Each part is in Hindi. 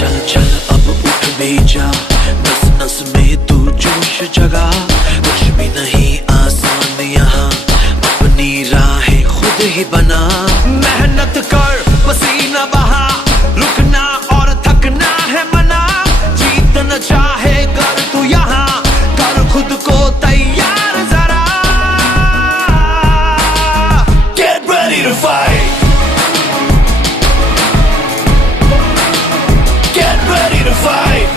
चल चल अब उठ भी जा, नस नस में तू जोश जगा। कुछ भी नहीं आसान यहाँ, अपनी राहें खुद ही बना। मेहनत कर पसीना बहा, रुकना और थकना है मना। जीतना चाहे कर तू यहाँ, कर खुद को तैयार जरा। Get ready to fight, get ready to fight,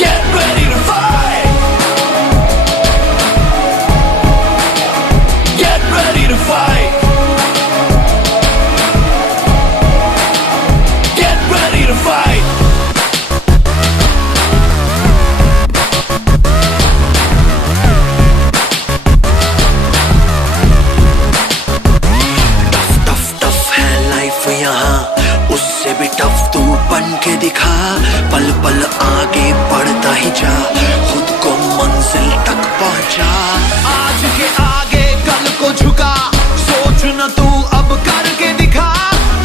get ready to fight, get ready to fight, get ready to fight. Tough tough है लाइफ यहाँ, उससे भी टफ तू बन के दिखा। पल पल आगे बढ़ता ही जा, खुद को मंजिल तक पहुंचा। आज के आगे कल को झुका, सोच न तू अब करके दिखा।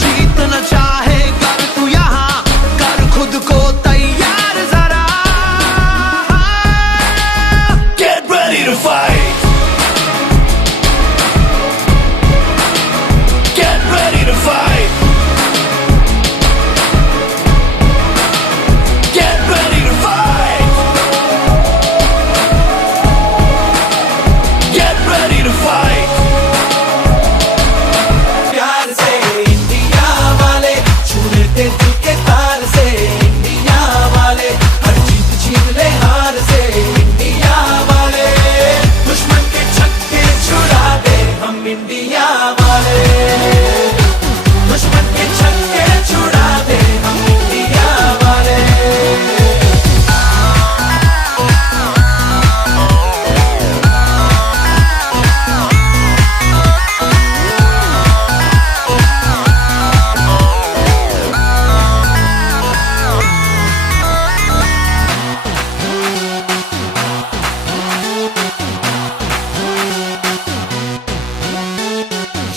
जीतना चाहे कर तू यहाँ, कर खुद को तैयार जरा। Get ready to fight, get ready to fight, get ready to fight, get ready to fight. प्यार से इंडिया वाले छू लेते दिल के तार से। इंडिया वाले हर जीत छीन ले हार से। इंडिया वाले दुश्मन के छक्के छुड़ा दे हम। इंडिया वाले दुश्मन के छक्के छुड़ा दे हम। इंडिया वाले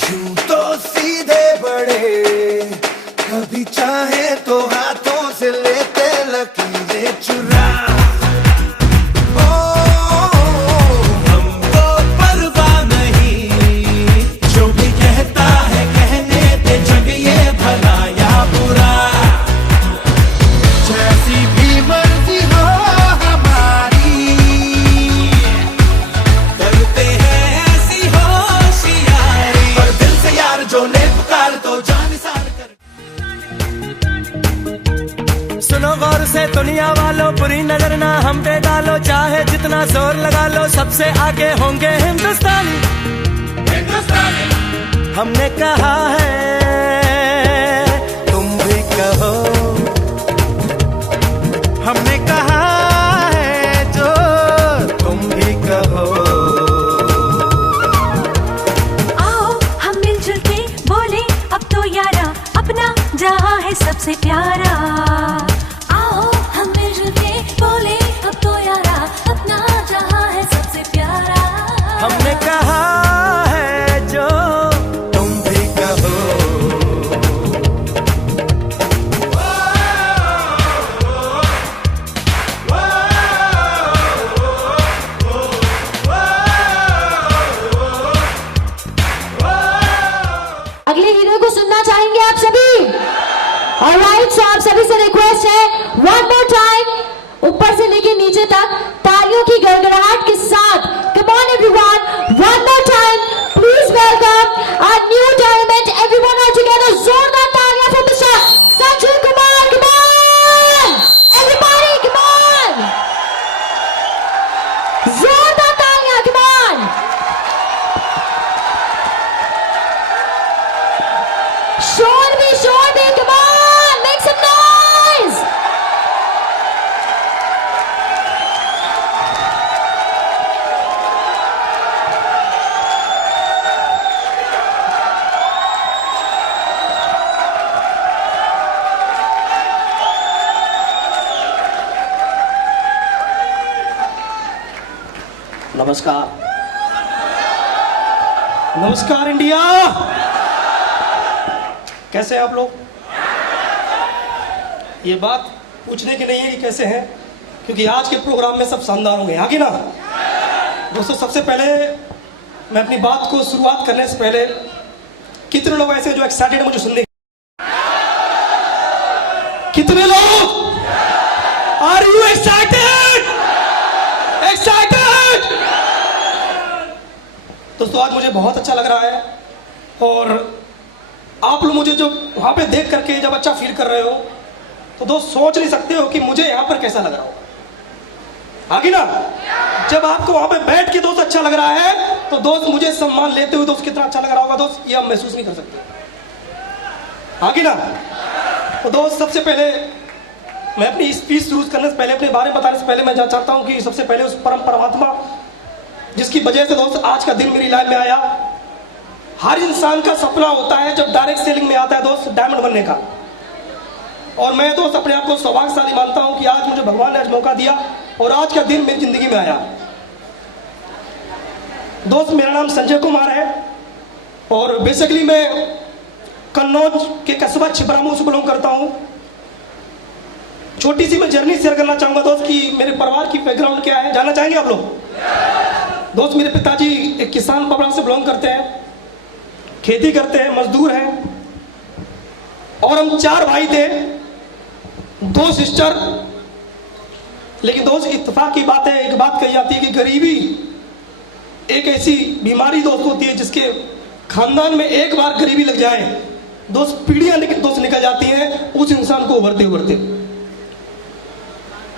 यूं तो सीधे बड़े, कभी चाहे तो हाथों से लेते लकीरें चुरा। ओ हमको परवाह नहीं, जो भी कहता है कहने दे। जग ये भला या बुरा, जैसी भी मर्जी हो हमारी, करते हैं ऐसी होशियारी। पर दिल से यार जो ले पुकार तो जान निसार कर। सुनो गौर से दुनिया वालों, बुरी नजर ना हम पे डालो। चाहे जितना जोर लगा लो, सबसे आगे होंगे हिंदुस्तानी। हमने कहा है तुम भी कहो, हमने कहा है जो तुम भी कहो। आओ हम मिलजुल के बोले अब तो यारा, अपना जहां है सबसे प्यारा। आओ हम मिलजुल के बोले अब तो यारा, अपना जहां है सबसे प्यारा। हमने कहा है जो तुम भी कहो। अगले हीरो को सुनना चाहेंगे आप सभी? ऑलराइट, सो आप सभी से रिक्वेस्ट है, वन मोर टाइम, ऊपर से लेके नीचे तक तालियों की गड़गड़ाहट के साथ, come on everyone, one more time, please welcome our new talent, everyone all together, जोरदार तालियां for mister Sanjay Kumar, come on everybody, come on, जोरदार तालियां, कम ऑन, शोर भी, come on, make some noise. नमस्कार, नमस्कार इंडिया। कैसे हैं आप लोग? ये बात पूछने की नहीं है कि कैसे हैं, क्योंकि आज के प्रोग्राम में सब शानदार होंगे, हाँ कि ना? दोस्तों, सबसे पहले मैं अपनी बात को शुरुआत करने से पहले कितने लोग ऐसे जो एक्साइटेड है मुझे सुनने? कितने लोग? Are you excited? एक्साइटेड? दोस्तों, आज मुझे बहुत अच्छा लग रहा है और आप लोग मुझे जो वहां पे देख करके जब अच्छा फील कर रहे हो तो दोस्त सोच नहीं सकते हो कि मुझे यहां पर कैसा लग रहा होगा, आगे ना? जब आपको वहां पे बैठ के दोस्त अच्छा लग रहा है तो दोस्त मुझे सम्मान लेते हुए दोस्त कितना अच्छा लग रहा होगा दोस्त, ये आप महसूस नहीं कर सकते, आगे ना? तो दोस्त, सबसे पहले मैं अपनी स्पीच शुरू करने से पहले, अपने बारे में बताने से पहले मैं चाहता हूं कि सबसे पहले उस परम परमात्मा जिसकी वजह से दोस्त आज का दिन मेरी लाइफ में आया। हर इंसान का सपना होता है जब डायरेक्ट सेलिंग में आता है दोस्त डायमंड बनने का, और मैं दोस्त अपने आप को सौभाग्यशाली मानता हूं कि आज मुझे भगवान ने आज मौका दिया और आज का दिन मेरी जिंदगी में आया। दोस्त, मेरा नाम संजय कुमार है और बेसिकली मैं कन्नौज के कस्बा छिबरामऊ से बिलोंग करता हूं। छोटी सी मैं जर्नी शेयर करना चाहूंगा दोस्त कि मेरे परिवार की बैकग्राउंड क्या है, जानना चाहेंगे आप लोग? दोस्त, मेरे पिताजी एक किसान परिवार से बिलोंग करते हैं, खेती करते हैं, मजदूर हैं, और हम 4 भाई थे, 2 सिस्टर। लेकिन दोस्त, इत्तेफाक की बात है, एक बात कही जाती है कि गरीबी एक ऐसी बीमारी दोस्त होती है जिसके खानदान में एक बार गरीबी लग जाए दोस्त, पीढ़ियां दोस्त निकल जाती हैं उस इंसान को उभरते उभरते।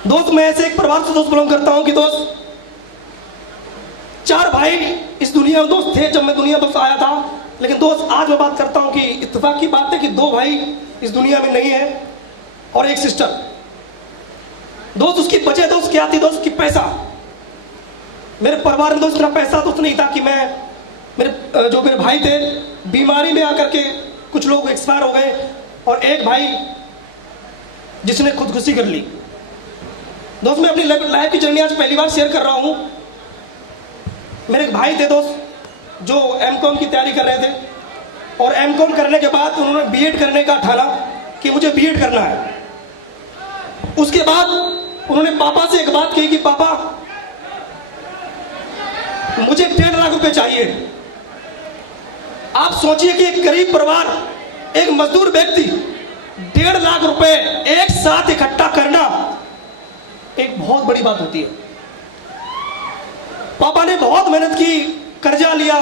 दोस्त, मैं ऐसे एक परिवार से दोस्त बिलोंग करता हूं कि दोस्त 4 भाई इस दुनिया में दोस्त थे जब मैं दुनिया दोस्त आया था। लेकिन दोस्त, आज मैं बात करता हूं कि इत्तेफाक की बात है कि 2 भाई इस दुनिया में नहीं है और एक सिस्टर। दोस्त, उसकी वजह दोस्त क्या थी दोस्त? कि पैसा। मेरे परिवार में दोस्त इतना पैसा दोस्त नहीं था कि मेरे भाई थे बीमारी में आकर के कुछ लोग एक्सपायर हो गए और एक भाई जिसने खुदकुशी कर ली। दोस्त, मैं अपनी लाइफ की जर्नी आज पहली बार शेयर कर रहा हूं। मेरे एक भाई थे दोस्त जो एमकॉम की तैयारी कर रहे थे और एमकॉम करने के बाद उन्होंने बीएड करने का ठाना कि मुझे बीएड करना है। उसके बाद उन्होंने पापा से एक बात कही कि पापा, मुझे 1.5 लाख रुपए चाहिए। आप सोचिए कि एक गरीब परिवार, एक मजदूर व्यक्ति 1.5 लाख रुपए एक साथ इकट्ठा करना एक बहुत बड़ी बात होती है। पापा ने बहुत मेहनत की, कर्जा लिया,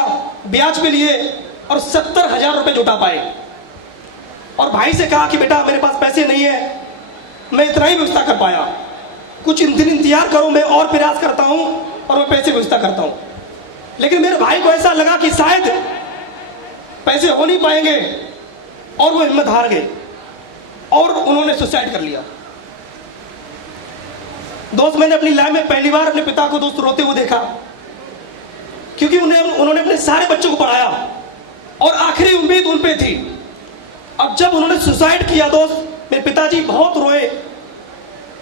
ब्याज पे लिए और 70,000 रुपए जुटा पाए और भाई से कहा कि बेटा मेरे पास पैसे नहीं है, मैं इतना ही व्यवस्था कर पाया, कुछ दिन इंतजार करो, मैं और प्रयास करता हूं और मैं पैसे व्यवस्था करता हूं। लेकिन मेरे भाई को ऐसा लगा कि शायद पैसे हो नहीं पाएंगे और वो हिम्मत हार गए और उन्होंने सुसाइड कर लिया। दोस्त, मैंने अपनी लाइफ में पहली बार अपने पिता को दोस्त रोते हुए देखा, क्योंकि उन्होंने अपने सारे बच्चों को पढ़ाया और आखिरी उम्मीद उन पे थी। अब जब उन्होंने सुसाइड किया दोस्त, मेरे पिताजी बहुत रोए।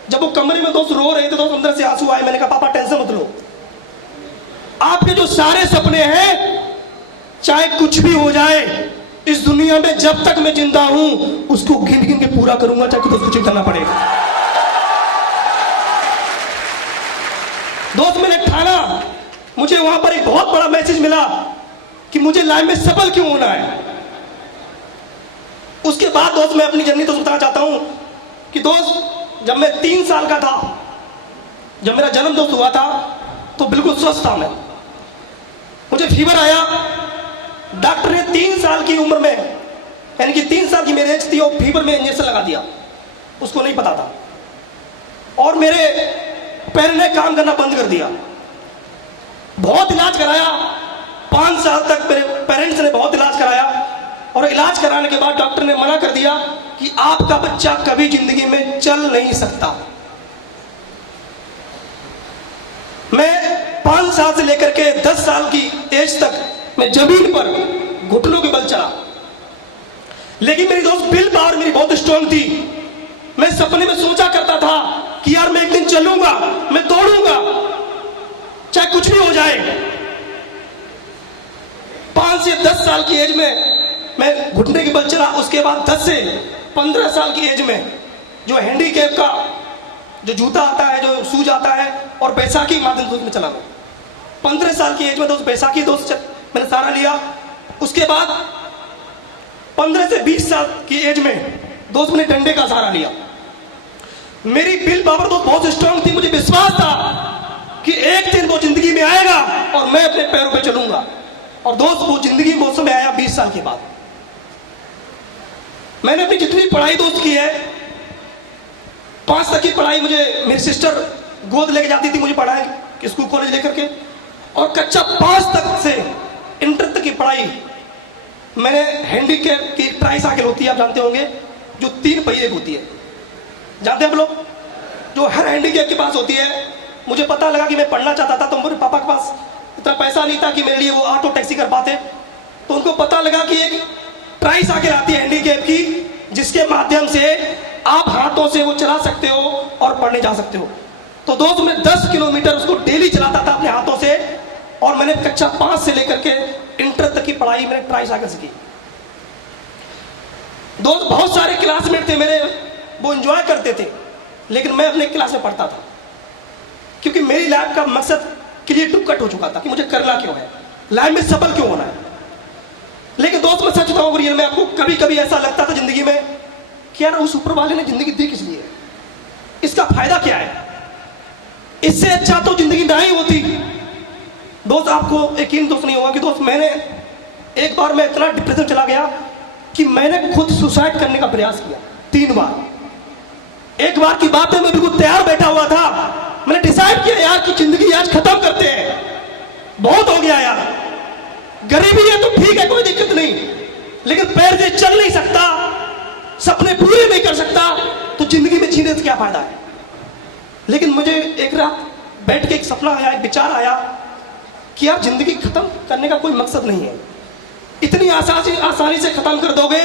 जब वो कमरे में दोस्त रो रहे थे दोस्त, अंदर से आंसू आए। मैंने कहा पापा टेंशन मत लो, आपके जो सारे सपने हैं चाहे कुछ भी हो जाए इस दुनिया में, जब तक मैं जिंदा हूं उसको गिन गिन के पूरा करूंगा, चाहे दोस्त कुछ करना पड़ेगा। दोस्त, मैंने ठाना, मुझे वहां पर एक बहुत बड़ा मैसेज मिला कि मुझे लाइफ में सफल क्यों होना है। उसके बाद दोस्त मैं अपनी जर्नी तो बताना चाहता हूं कि दोस्त जब मैं 3 साल का था, जब मेरा जन्म दोस्त हुआ था तो बिल्कुल स्वस्थ था मैं। मुझे फीवर आया, डॉक्टर ने 3 साल की उम्र में, यानी कि 3 साल की मेरी एज थी और फीवर में इंजेक्शन लगा दिया, उसको नहीं पता था और मेरे पैर ने काम करना बंद कर दिया। बहुत इलाज कराया, 5 साल तक मेरे पेरेंट्स ने बहुत इलाज कराया और इलाज कराने के बाद डॉक्टर ने मना कर दिया कि आपका बच्चा कभी जिंदगी में चल नहीं सकता। मैं 5 साल से लेकर के 10 साल की एज तक मैं जमीन पर घुटनों के बल चला, लेकिन मेरी दोस्त विल पावर मेरी बहुत स्ट्रांग थी। मैं सपने में सोचा करता था कि यार मैं एक दिन चलूंगा, मैं दौड़ूंगा, चाहे कुछ भी हो जाए। 5 से 10 साल की एज में मैं घुटने के बल चला। उसके बाद 10 से 15 साल की एज में जो हैंडीकैप का जो जूता आता है, जो शूज आता है, और बैसाखी माध्यम दोस्त में चला मैं 15 साल की एज में दोस्त बैसाखी दोस्त मैंने सहारा लिया। उसके बाद 15 से 20 साल की एज में दोस्त मैंने डंडे का सहारा लिया। मेरी विल पावर दोस्त बहुत स्ट्रांग थी। मुझे विश्वास था कि एक दिन वो जिंदगी में आएगा और मैं अपने पैरों पे चलूंगा। और दोस्त वो जिंदगी में उस समय आया 20 साल के बाद। मैंने अपनी जितनी पढ़ाई दोस्त की है, 5 तक की पढ़ाई मुझे मेरी सिस्टर गोद लेके जाती थी मुझे पढ़ाए स्कूल कॉलेज लेकर के, और कक्षा 5 तक से इंटर तक की पढ़ाई मैंने हैंडीकैप की ट्राई साइकिल होती है, आप जानते होंगे, जो 3 पहिए की होती है, जानते हैं आप लोग, जो हर हैंडीकैप के पास होती है। मुझे पता लगा कि मैं पढ़ना चाहता था, तो मेरे पापा के पास इतना पैसा नहीं था कि मेरे लिए वो ऑटो टैक्सी कर पाते। तो उनको पता लगा कि एक ट्राई साइकिल आती है हैंडीकैप की, जिसके माध्यम से आप हाथों से वो चला सकते हो और पढ़ने जा सकते हो। तो दोस्त मैं 10 किलोमीटर उसको डेली चलाता था अपने हाथों से, और मैंने कक्षा 5 से लेकर के इंटर तक की पढ़ाई मैंने ट्राई साइकिल से की। दोस्त बहुत सारे क्लासमेट थे मेरे, वो एंजॉय करते थे, लेकिन मैं अपने क्लास में पढ़ता था, क्योंकि मेरी लाइफ का मकसद क्लियर टू कट हो चुका था कि मुझे करना क्यों है, लाइफ में सफल क्यों होना है। लेकिन दोस्त मैं सच बताऊं रियल में आपको, कभी कभी ऐसा लगता था जिंदगी में कि यार उस ऊपर वाले ने जिंदगी दी किस लिए, इसका फायदा क्या है, इससे अच्छा तो जिंदगी ना ही होती। दोस्त आपको यकीन दोस्त नहीं होगा कि दोस्त मैंने एक बार मैं इतना डिप्रेशन चला गया कि मैंने खुद सुसाइड करने का प्रयास किया 3 बार। एक बार की बात है, मैं बिल्कुल तैयार बैठा हुआ था, मैंने डिसाइड किया यार कि जिंदगी आज खत्म करते हैं, बहुत हो गया यार, गरीबी है तो ठीक है कोई दिक्कत नहीं, लेकिन पैर से चल नहीं सकता, सपने पूरे नहीं कर सकता, तो जिंदगी में जीने से क्या फायदा है। लेकिन मुझे एक रात बैठ के एक सपना आया, एक विचार आया कि यार जिंदगी खत्म करने का कोई मकसद नहीं है, इतनी आसानी से खत्म कर दोगे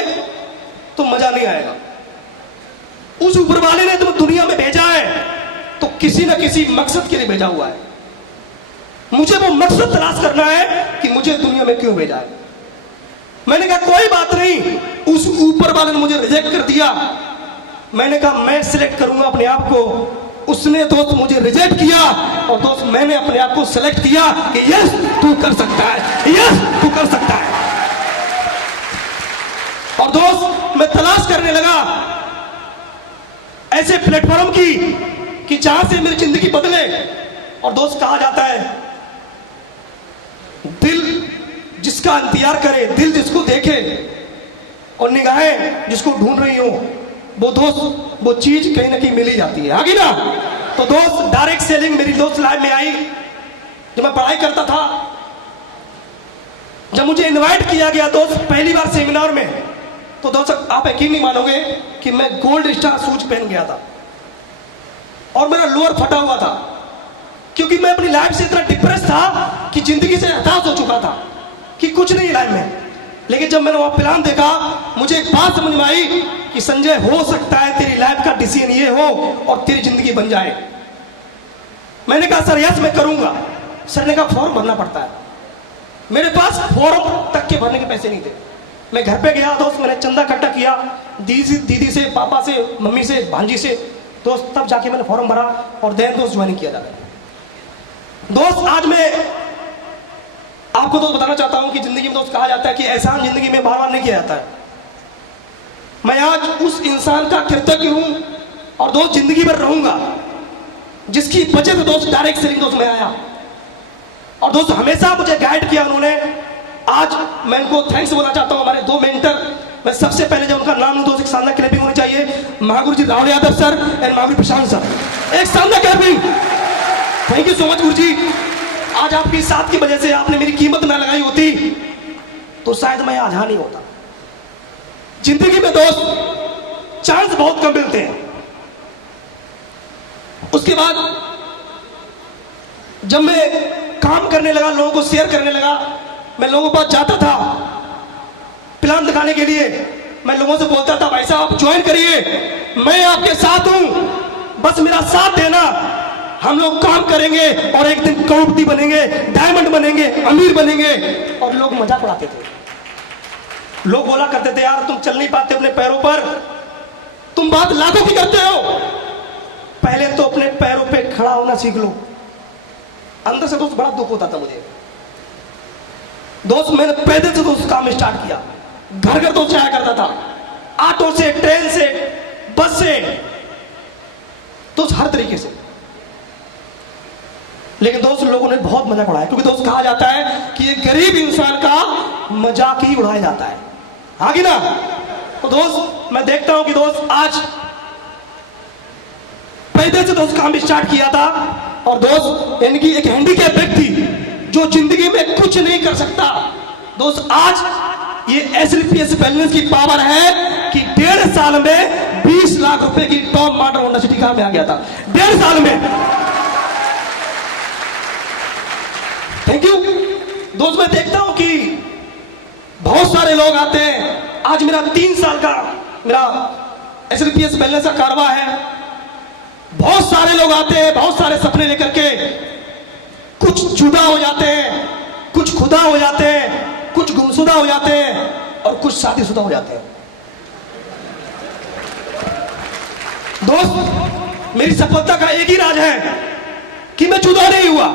तो मजा नहीं आएगा। उस ऊपर वाले ने तुम्हें दुनिया में भेजा है तो किसी न किसी मकसद के लिए भेजा हुआ है। मुझे वो मकसद तलाश करना है कि मुझे दुनिया में क्यों भेजा है। मैंने कहा कोई बात नहीं, उस ऊपर वाले ने मुझे रिजेक्ट कर दिया, मैंने कहा मैं सिलेक्ट करूंगा अपने आप को। उसने दोस्त मुझे रिजेक्ट किया, और दोस्त मैंने अपने आप को सिलेक्ट किया कि यस तू कर सकता है, यस तू कर सकता है। और दोस्त मैं तलाश करने लगा ऐसे प्लेटफॉर्म की कि जहां से मेरी जिंदगी बदले। और दोस्त कहा जाता है दिल जिसका इंतजार करे, दिल जिसको देखे, और निगाहें जिसको ढूंढ रही हो, वो दोस्त वो चीज कहीं ना कहीं मिल ही जाती है, आगे ना। तो दोस्त डायरेक्ट सेलिंग मेरी दोस्त लाइफ में आई जब मैं पढ़ाई करता था। जब मुझे इनवाइट किया गया दोस्त पहली बार सेमिनार में, तो दोस्त आप यकीन नहीं मानोगे कि मैं गोल्ड स्टार शूज पहन गया था और मेरा लोअर फटा हुआ था, क्योंकि मैं अपनी लाइफ से इतना डिप्रेस था कि जिंदगी से हताश हो चुका था कि कुछ नहीं लाइफ में। लेकिन जब मैंने वहां प्लान देखा, मुझे एक बात समझ में आई कि संजय हो सकता है तेरी लाइफ का डिसीजन ये हो और तेरी जिंदगी बन जाए। मैंने कहा सर यस मैं करूंगा। सर ने कहा फॉर्म भरना पड़ता है। मेरे पास फॉर्म तक के भरने के पैसे नहीं थे। मैं घर पे गया दोस्त, मैंने चंदा इकट्ठा किया दीदी से, पापा से, मम्मी से, भांजी से, दोस्त तब जाके मैंने फॉर्म भरा और देन दोस्त ज्वाइनिंग किया जाता। दोस्त आज मैं आपको दोस्त बताना चाहता हूं कि जिंदगी में दोस्त कहा जाता है कि एहसान जिंदगी में बार बार नहीं किया जाता है। मैं आज उस इंसान का कृतज्ञ हूं और दोस्त जिंदगी भर रहूंगा जिसकी वजह से दोस्त डायरेक्ट सेलिंग दोस्त में आया, और दोस्त हमेशा मुझे गाइड किया उन्होंने। आज मैं उनको थैंक्स बोलना चाहता हूं, हमारे 2 मेंटर। मैं सबसे पहले जब उनका नाम लूं दोस्त एक शानदार क्लैपिंग होनी चाहिए। Mahaguru ji Rahul Yadav sir and Mahaguru Prashant sir, एक शानदार clapping. Thank you so much guru ji. आज आपकी साथ की वजह से आपने मेरी कीमत ना लगाई होती तो शायद मैं आज नहीं होता। जिंदगी में दोस्त चांस बहुत कम मिलते हैं। उसके बाद जब मैं काम करने लगा, लोगों को शेयर करने लगा, मैं लोगों के पास जाता था प्लान दिखाने के लिए। मैं लोगों से बोलता था भाई साहब आप ज्वाइन करिए, मैं आपके साथ हूं, बस मेरा साथ देना, हम लोग काम करेंगे और एक दिन करोड़पति बनेंगे, डायमंड बनेंगे, अमीर बनेंगे। और लोग मजाक उड़ाते थे। लोग बोला करते थे यार तुम चल नहीं पाते अपने पैरों पर, तुम बात लाखों की करते हो। पहले तो अपने पैरों पे खड़ा होना सीख लो। अंदर से दोस्त बड़ा दुख होता था मुझे दोस्त। मैंने पैदल से दोस्त काम स्टार्ट किया, घर घर दोस्त जाया करता था, ऑटो से, ट्रेन से, बस से, दोस्त हर तरीके से। लेकिन दोस्त लोगों ने बहुत मजाक उड़ाया, क्योंकि दोस्त कहा जाता है कि एक गरीब इंसान का मजाक ही उड़ाया जाता है, हाँ कि ना। तो दोस्त मैं देखता हूं कि दोस्त आज पैदल से दोस्त काम स्टार्ट किया था, और दोस्त इनकी एक हैंडीकैप व्यक्ति जो जिंदगी में कुछ नहीं कर सकता दोस्त, आज ये SLPS बैलेंस की पावर है कि 1.5 साल में 20 लाख रुपए की top model Honda city car में आ गया था, 1.5 साल में। थैंक यू दोस्त। मैं देखता हूं कि बहुत सारे लोग आते हैं। आज मेरा 3 साल का मेरा SLPS बैलेंस का कारवा है। बहुत सारे लोग आते हैं, बहुत सारे सपने लेकर के, कुछ जुदा हो जाते हैं, कुछ खुदा हो जाते हैं, कुछ गुमशुदा हो जाते हैं, और कुछ शादीशुदा हो जाते हैं। दोस्त मेरी सफलता का एक ही राज है कि मैं जुदा नहीं हुआ,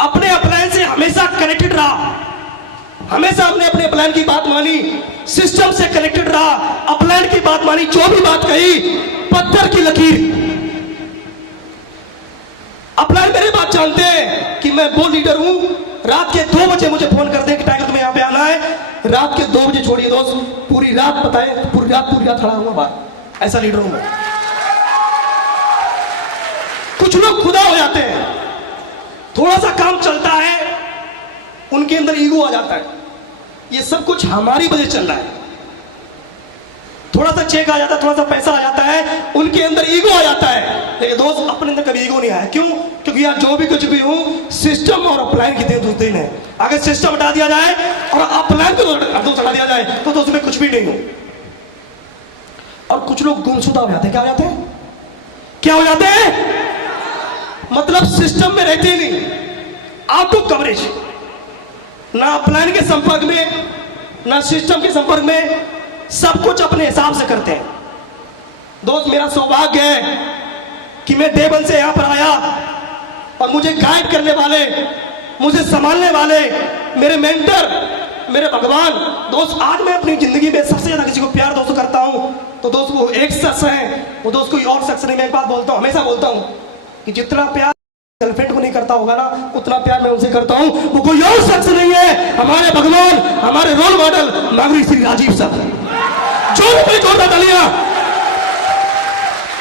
अपने अपलायन से हमेशा कनेक्टेड रहा, हमेशा हमने अपने अपलायन की बात मानी, सिस्टम से कनेक्टेड रहा, अपलायन की बात मानी, जो भी बात कही पत्थर की लकीर। अपलायन मेरी बात जानते हैं कि मैं वो लीडर हूं, रात के 2 बजे मुझे फोन कर दे कि टाइगर तुम्हें यहां पे आना है, रात के 2 बजे छोड़िए दोस्त, पूरी रात बताए, पूरी रात खड़ा हुआ बाहर, ऐसा लीडर हूं मैं। कुछ लोग खुदा हो जाते हैं, थोड़ा सा काम चलता है उनके अंदर ईगो आ जाता है, ये सब कुछ हमारी वजह चल रहा है। थोड़ा सा चेक आ जाता है, थोड़ा सा पैसा आ जाता है, उनके अंदर ईगो आ जाता है। लेकिन दोस्त अपने अंदर कभी ईगो नहीं आया। क्यों? क्योंकि यार जो भी कुछ भी हूं सिस्टम और अपलाइन की देन है। अगर सिस्टम हटा दिया जाए और अपलाइन को हटा दिया जाए तो दोस्त में कुछ भी नहीं हो। और कुछ लोग गुमशुदा हो जाते हैं। क्या हो जाते हैं? क्या हो जाते हैं? मतलब सिस्टम में रहते ही नहीं, आउट ऑफ कवरेज, ना अपलाइन के संपर्क में, ना सिस्टम के संपर्क में, सब कुछ अपने हिसाब से करते हैं। दोस्त मेरा सौभाग्य है कि मैं देवल से यहां पर आया और मुझे गाइड करने वाले, मुझे संभालने वाले मेरे मेंटर, मेरे भगवान। दोस्त आज मैं अपनी जिंदगी में सबसे ज्यादा किसी को प्यार दोस्तों करता हूं तो दोस्त वो एक शख्स है, वो दोस्त कोई और शख्स नहीं। मैं एक बात बोलता हूं, हमेशा बोलता हूं कि जितना प्यार गर्लफ्रेंड को नहीं करता होगा ना, उतना प्यार मैं उनसे करता हूं। वो कोई और शख्स नहीं है, हमारे भगवान, हमारे रोल मॉडल मागरी श्री राजीव साहब। जोरदार तालियां।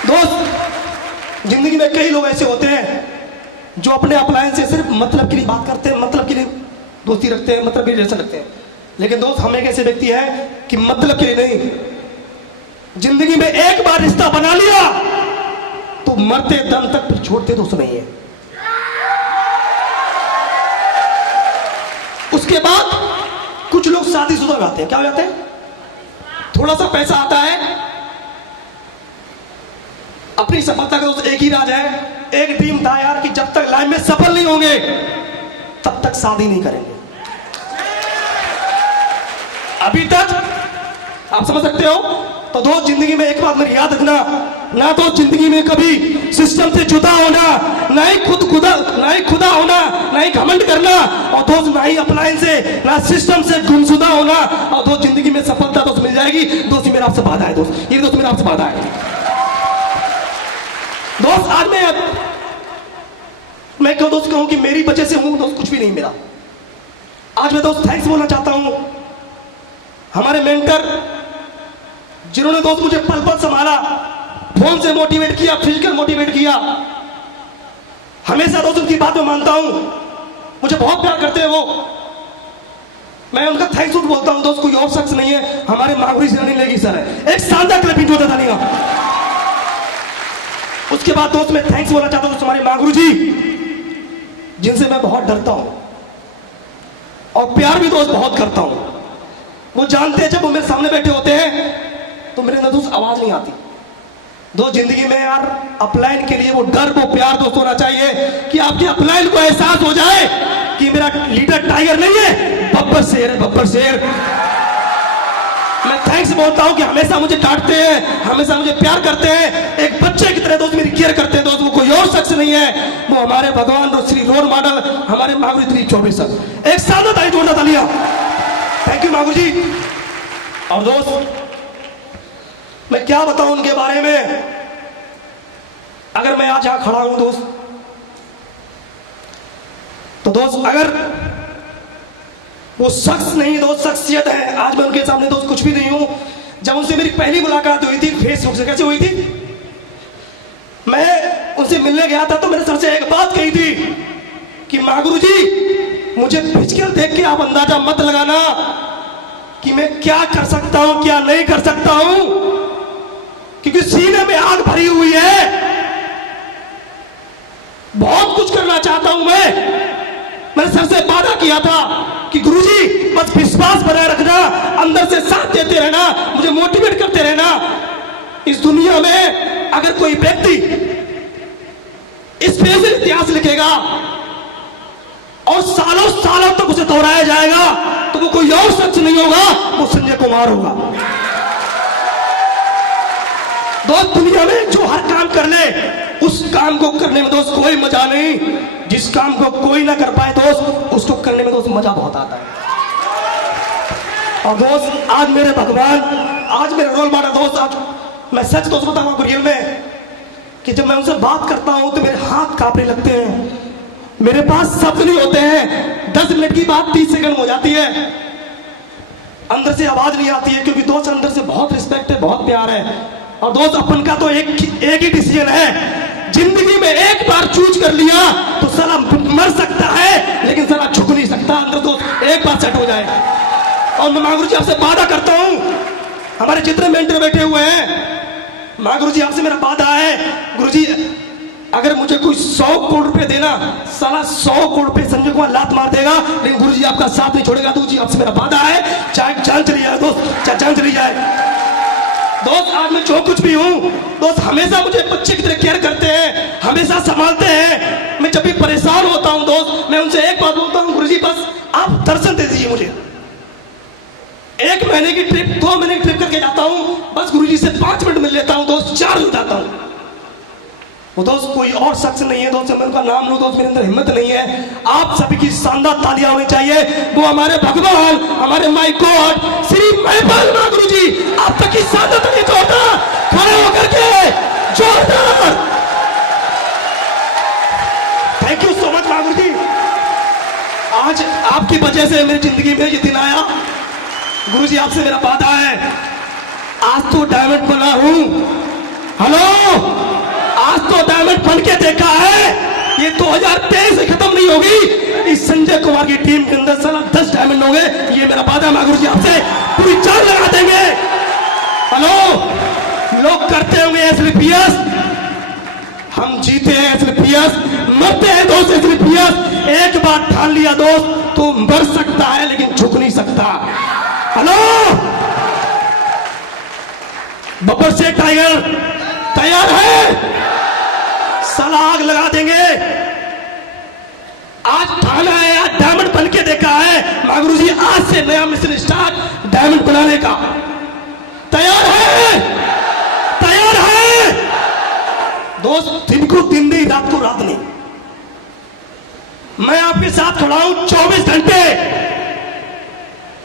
दोस्त जिंदगी में कई लोग ऐसे होते हैं जो अपने अपलायन से सिर्फ मतलब के लिए बात करते हैं, मतलब के लिए दोस्ती रखते हैं, मतलब के लिए रिलेशन रखते हैं। लेकिन दोस्त हम एक ऐसे व्यक्ति हैं कि मतलब के लिए नहीं, जिंदगी में एक बार रिश्ता बना लिया तो मरते दम तक फिर छोड़ते दोस्त नहीं है। उसके बाद कुछ लोग शादीशुदा हो जाते हैं। क्या हो जाते हैं? थोड़ा सा पैसा आता है, अपनी सफलता का दोस्त एक ही राज है, एक ड्रीम था यार कि जब तक लाइफ में सफल नहीं होंगे तब तक शादी नहीं करेंगे। अभी तक आप समझ सकते हो। तो दोस्त जिंदगी में एक बात मेरी याद रखना, ना तो जिंदगी में कभी सिस्टम से जुदा होना, ना ही खुदा होना, ना ही घमंड करना, और दोस्त ना ही अपलायन से, ना सिस्टम से गुमशुदा होना। और दोस्त जिंदगी में सफलता दोस्त मिल जाएगी। दोस्त मेरा आपसे वादा है, दोस्त ये दोस्त मेरा आपसे वादा है। दोस्त आज मैं क्यों दोस्त कहूं कि मेरी वजह से हूं दोस्त, कुछ भी नहीं मेरा। आज मैं दोस्त थैंक्स बोलना चाहता हूं हमारे मेंटर, जिन्होंने दोस्त मुझे पल पल संभाला, फोन से मोटिवेट किया, फिजिकल मोटिवेट किया। हमेशा दोस्त उनकी बात में मानता हूं, मुझे बहुत प्यार करते हैं वो। मैं उनका थैंक्स बोलता हूं। दोस्त कोई और शख्स नहीं है, हमारे मागुरी से नहीं लेगी सर है। एक शानदार क्लैपिंग होता था नहीं। उसके बाद दोस्त मैं थैंक्स बोलना चाहता हूं हमारे मागुरु जी, जिनसे मैं बहुत डरता हूं और प्यार भी दोस्त बहुत करता हूं। वो जानते हैं जब वो मेरे सामने बैठे होते हैं तो मेरे अंदर दोस्त आवाज नहीं आती। दोस्त जिंदगी में यार अपलाइन के लिए वो डर, वो प्यार दोस्त होना चाहिए कि आपके अपलाइन को एहसास हो जाए कि मेरा लीडर टाइगर नहीं है, बब्बर शेर है, बब्बर शेर। बोलता हूँ कि हमेशा मुझे डांटते हैं, हमेशा मुझे प्यार करते हैं, एक बच्चे की तरह दोस्त मेरी केयर करते हैं दोस्त, वो कोई और शख्स नहीं है, वो हमारे भगवान और श्री रोल मॉडल हमारे महागुरु दिलीप चौबे सर। एक साथ ताली जोड़ना तालियां। थैंक यू महागुरु जी। और दोस्त मैं क्या बताऊं उनके बारे में, अगर मैं आज यहां खड़ा हूं दोस्त, तो दोस्त अगर वो शख्स नहीं दोस्त शख्सियत है, आज मैं उनके सामने दोस्त कुछ भी नहीं हूं। जब उनसे मेरी पहली मुलाकात हुई थी फेसबुक से, कैसे हुई थी, मैं उनसे मिलने गया था तो मैंने सर से एक बात कही थी कि महागुरु जी मुझे फिजिकल देख के आप अंदाजा मत लगाना कि मैं क्या कर सकता हूं क्या नहीं कर सकता हूं, क्योंकि सीने में आग भरी हुई है, बहुत कुछ करना चाहता हूं मैंने सर से वादा किया था कि गुरुजी बस विश्वास बनाए रखना, अंदर से साथ देते रहना, मुझे मोटिवेट करते रहना। इस दुनिया में अगर कोई व्यक्ति इस पेज में इतिहास लिखेगा और सालों सालों तक उसे दोहराया जाएगा तो वो कोई और शख्स नहीं होगा, वो संजय कुमार होगा। दोस्त दुनिया में जो हर काम कर ले उस काम को करने में दोस्त कोई मजा नहीं, जिस काम को कोई ना कर पाए दोस्त उसको करने में दोस्त मजा बहुत आता है। और दोस्त आज मेरे भगवान, आज मेरे रोल मॉडल दोस्त, आज मैं सच दोस्त बताऊंगा रियल में कि जब मैं उनसे बात करता हूं तो मेरे हाथ कांपने लगते हैं, मेरे पास शब्द नहीं होते हैं, 10 मिनट की बात 30 सेकंड हो जाती है, अंदर से आवाज नहीं आती है, क्योंकि दोस्त अंदर से बहुत रिस्पेक्ट है, बहुत प्यार है। और दोस्त अपन का तो एक ही डिसीजन है, जिंदगी में एक बार चूज कर लिया तो साला मर सकता है लेकिन साला झुक नहीं सकता, अंदर दोस्त एक बार सेट हो जाए। और मैं महागुरु जी आपसे वादा करता हूं, हमारे जितने मेंटर बैठे हुए हैं, महागुरु जी आपसे मेरा वादा है, गुरु जी अगर मुझे कोई 100 करोड़ रुपए देना, साला 100 करोड़ रुपए संजय कुमार लात मार देगा, लेकिन गुरु जी आपका साथ नहीं छोड़ेगा। गुरु जी आपसे मेरा वादा है, चाहे जान चली जाए दोस्त, चाहे जान चली जाए दोस्त। आज मैं जो कुछ भी हूँ दोस्त, हमेशा मुझे बच्चे की तरह केयर करते हैं, हमेशा संभालते हैं। मैं जब भी परेशान होता हूँ दोस्त, मैं उनसे एक बात बोलता हूँ, गुरु जी बस आप दर्शन दे दीजिए मुझे। 1 महीने की ट्रिप 2 महीने की ट्रिप करके जाता हूँ, बस गुरुजी से 5 मिनट मिल लेता हूँ दोस्त, चार्ज हो जाता हूँ। वो दोस्त कोई और शख्स नहीं है दोस्त, मैं उनका नाम लूं दोस्त मेरे अंदर हिम्मत नहीं है। आप सभी की शानदार तालियां होनी चाहिए, वो हमारे भगवान, हमारे माय गॉड श्री महिपाल मां गुरु जी, आप तक की शानदार तालियां जोरदार खड़े होकर के जोरदार। थैंक यू सो मच मां गुरु जी, आज आपकी वजह से मेरी जिंदगी में ये दिन आया। गुरु जी आपसे मेरा वादा है, आज तो डायमंड बना हूं, हेलो आज तो डायमंड बन के देखा है, ये 2023 से खत्म नहीं होगी। इस संजय कुमार की टीम के अंदर साला 10 डायमंड होंगे, ये मेरा वादा है। गुरु जी आपसे पूरी जान लगा देंगे। हेलो लोग करते होंगे एसलीपीएस, हम जीते हैं एसलीपीएस, मरते हैं दोस्त एसलीपीएस। एक बार ठान लिया दोस्त तो मर सकता है लेकिन झुक नहीं सकता। हेलो बब्बर शेख टाइगर तैयार है, साला आग लगा देंगे। आज ठाना है, आज डायमंड बन के देखा है। मां गुरु जी आज से नया मिशन स्टार्ट डायमंड बनाने का। तैयार है, तैयार है दोस्त, दिन को दिन नहीं, रात को रात नहीं। मैं आपके साथ खड़ा हूं 24 घंटे,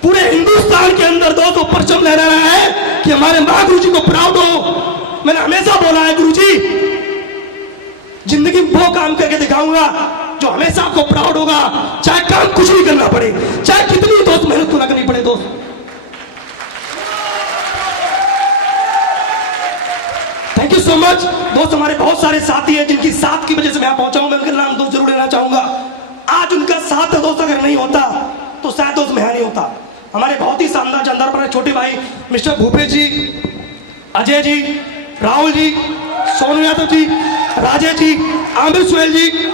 पूरे हिंदुस्तान के अंदर दोस्त वो परचम लहरा रहा है कि हमारे मां गुरु जी को प्राउड हो। मैंने हमेशा बोला है गुरु जी जिंदगी में वो काम करके दिखाऊंगा जो हमेशा आपको प्राउड होगा, चाहे काम कुछ भी करना पड़े, चाहे कितनी दोस्त मेहनत पूरा करनी पड़े दोस्त। थैंक यू सो मच दोस्त। हमारे बहुत सारे साथी हैं जिनकी साथ की वजह से मैं यहाँ पहुंचा हूं, मैं उनका नाम दोस्त जरूर लेना चाहूंगा। आज उनका साथ दोस्त अगर नहीं होता तो शायद दोस्त मैं नहीं होता। हमारे बहुत ही शानदार जानदार पर छोटे भाई मिस्टर भूपेश जी, अजय जी, राहुल जी, सोनू यादव जी, राजेश जी, आमिर सुहेल जी,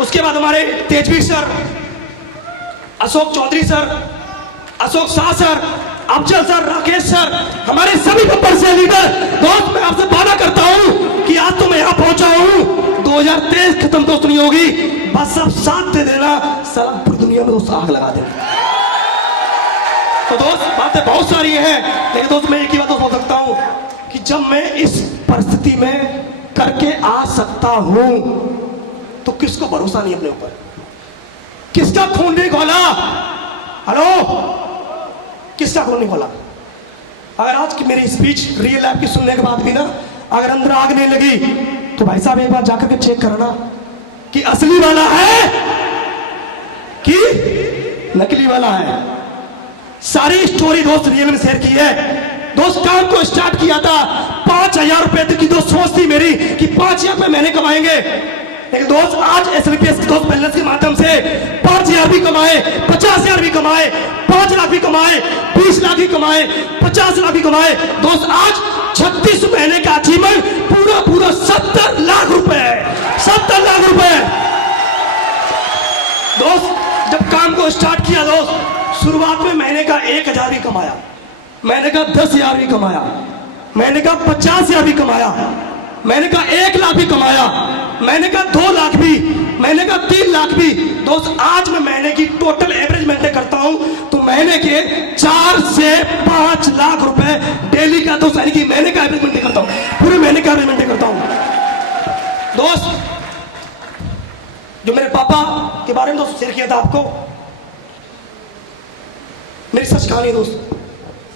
उसके बाद हमारे Tejveer sir, Ashok Chaudhary sir, Ashok Shah sir, Afzal sir, Rakesh sir, हमारे सभी मेंबर से लीडर दोस्त, मैं आपसे वादा करता हूं कि आज तो मैं यहां पहुंचा हूं, 2023 खत्म दोस्त नहीं होगी, बस सब साथ दे देना, सारा पूरी दुनिया में दोस्त आग लगा देना। तो दोस्त बातें बहुत सारी हैं, लेकिन दोस्त मैं एक ही बात बोल सकता हूं कि जब मैं इस परिस्थिति में करके आ सकता हूं तो किसको भरोसा नहीं अपने ऊपर, किसका खून नहीं खोला, हेलो, किसका खून नहीं खोला। अगर आज की मेरी स्पीच रियल लाइफ की सुनने के बाद भी ना अगर अंदर आग नहीं लगी तो भाई साहब एक बार जाकर के चेक करना कि असली वाला है कि नकली वाला है। सारी स्टोरी दोस्त रियल में शेयर की है। दोस्त काम को स्टार्ट किया था 5,000 रुपए की दोस्त सोच थी मेरी कि 5,000 रुपए महीने कमाएंगे, लेकिन दोस्त आज SLPS दोस्त बैलेंस के माध्यम से 5,000 भी कमाए, 50,000 भी कमाए, 5 लाख भी कमाए, 20 लाख भी कमाए, 50 लाख भी कमाए। दोस्त आज 36 महीने का अचीवमेंट पूरा 70 लाख रुपए है, 70 लाख रुपए। दोस्त जब काम को स्टार्ट किया दोस्त शुरुआत में महीने का 1,000 भी कमाया, महीने का 10,000 भी कमाया, महीने का 50,000 भी कमाया, महीने का 1 लाख भी कमाया, महीने का 2 लाख भी, महीने का 3 लाख भी। दोस्त आज मैं महीने की टोटल एवरेज मेंटेन करता हूं तो महीने के 4 से 5 लाख रुपए डेली का दोस्त यानी कि महीने का एवरेज मेंटेन करता हूं, पूरे महीने का एवरेज मेंटेन करता हूं। दोस्त जो मेरे पापा के बारे में दोस्त शेयर किया था आपको, मेरी सच कहानी है दोस्त।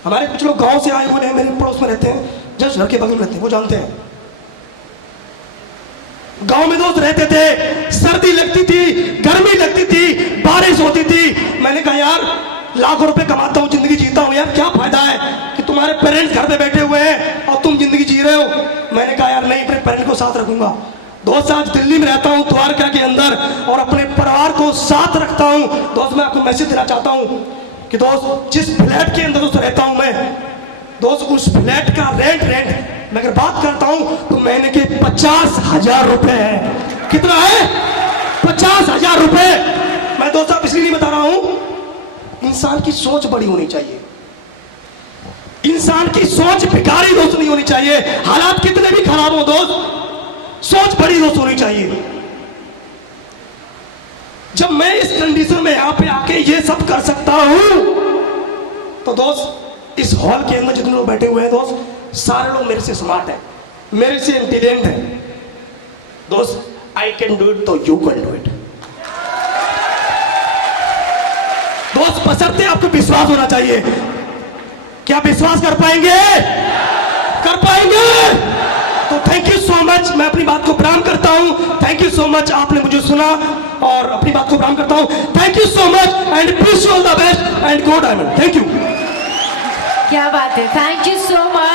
हमारे कुछ लोग गांव से आए हुए हैं, मेरे पड़ोस में रहते हैं, जस्ट घर के बगल में रहते हैं, वो जानते हैं। गांव में दोस्त रहते थे, सर्दी लगती थी, गर्मी लगती थी, बारिश होती थी। मैंने कहा यार लाखों रुपए कमाता हूं, जिंदगी जीता हूं, यार क्या फायदा है कि तुम्हारे पेरेंट्स घर पे बैठे हुए हैं और तुम जिंदगी जी रहे हो। मैंने कहा यार नहीं, अपने पेरेंट्स को साथ रखूंगा। दोस्त आज दिल्ली में रहता हूं, द्वारका के अंदर, और अपने परिवार को साथ रखता हूं। दोस्त मैं आपको मैसेज देना चाहता हूं कि दोस्त जिस फ्लैट के अंदर दोस्त रहता हूं मैं, दोस्त उस फ्लैट का रेंट मैं अगर बात करता हूं तो महीने के 50,000 रुपए है। कितना है? 50,000 रुपए। मैं दोस्त आप इसलिए नहीं बता रहा हूं, इंसान की सोच बड़ी होनी चाहिए, इंसान की सोच भिखारी दोस्त नहीं होनी चाहिए। हालात कितने भी खराब हो दोस्त, सोच बड़ी दोस्त होनी चाहिए। जब मैं इस कंडीशन में यहां पे आके ये सब कर सकता हूं तो दोस्त इस हॉल के अंदर जितने लोग बैठे हुए हैं दोस्त, सारे लोग मेरे से स्मार्ट हैं, मेरे से इंटेलिजेंट हैं। दोस्त आई कैन डू इट तो यू कैन डू इट। दोस्त बशर्ते आपको विश्वास होना चाहिए। क्या विश्वास कर पाएंगे? कर पाएंगे? तो थैंक यू सो मच। मैं अपनी बात को विराम करता हूं। थैंक यू सो मच, आपने मुझे सुना और अपनी बात को विराम करता हूं। Thank you so much and wish you all the best and go diamond. Thank you. क्या बात है, थैंक यू सो मच।